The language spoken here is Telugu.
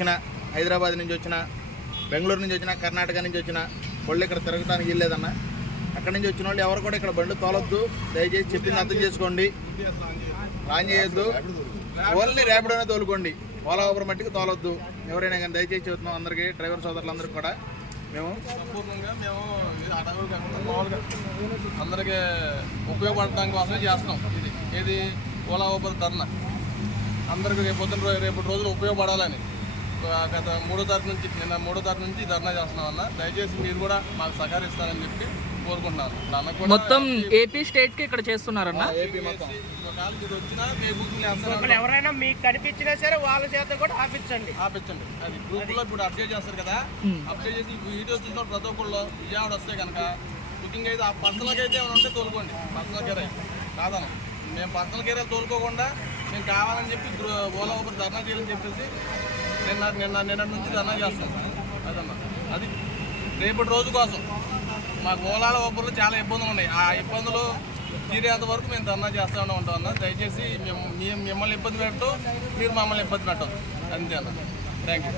వచ్చినా, హైదరాబాద్ నుంచి వచ్చినా, బెంగళూరు నుంచి వచ్చినా, కర్ణాటక నుంచి వచ్చినా వాళ్ళు ఇక్కడ తిరగడానికి వెళ్ళలేదన్న. అక్కడి నుంచి వచ్చిన వాళ్ళు ఎవరు కూడా ఇక్కడ బండి తోలొద్దు. దయచేసి చెప్పింది అర్థం చేసుకోండి. రాన్ చేయొద్దు. ఓన్లీ ర్యాపిడోనే తోలుకోండి. ఓలా ఊబర్ మట్టికి తోలొద్దు ఎవరైనా కానీ. దయచేసి చెబుతున్నాం అందరికీ, డ్రైవర్ సోదరులందరికీ కూడా మేము సంపూర్ణంగా అడవులు కాకుండా మామూలుగా అందరికీ ఉపయోగపడటానికి కోసమే చేస్తున్నాం. ఇది ఓలా ఊబర్ ధర్నా అందరికీ రేపటి రోజులు ఉపయోగపడాలని గత 3వ తారీఖు నుంచి నిన్న 3వ తారీఖు నుంచి ధర్నా చేస్తున్నాం అన్న. దయచేసి మీరు కూడా మాకు సహకరిస్తారని చెప్పి కోరుకుంటున్నాను. మొత్తం ఏపీ స్టేట్ కి ఇక్కడ చేస్తున్నారన్న. ఏపీ మొత్తం మీరు వచ్చినా ఎవరైనా మీకు కనిపించినా సరే వాళ్ళ చేత కూడా ఆపించండి. అది గ్రూప్ లో ఇప్పుడు అప్డేట్ చేస్తారు కదా, అప్డేట్ చేసి వీడియోస్ చూసిన ప్రతి ఒక్కళ్ళు విజయవాడ వస్తే కనుక బుకింగ్ అయితే ఆ పర్సనల్కి అయితే ఏమైనా ఉంటే తోలుకోండి. పర్సనల్ కేర్ కాదన్న, మేము పర్సనల్ కేర్ తోలుకోకుండా మేము కావాలని చెప్పి ఓలా ఊబర్ ధర్నా చేయాలని చెప్పేసి నిన్న నుంచి ధర్నా చేస్తాం. అదమ్మా, అది రేపటి రోజు కోసం మాకు ఓలాల ఊబర్లో చాలా ఇబ్బందులు ఉన్నాయి. ఆ ఇబ్బందులు తీరేంత వరకు మేము ధర్నా చేస్తూనే ఉంటాం అన్న. దయచేసి మేము మిమ్మల్ని ఇబ్బంది పెట్టు, మీరు మమ్మల్ని ఇబ్బంది పెట్టదు. అంతే అన్న. Thank you.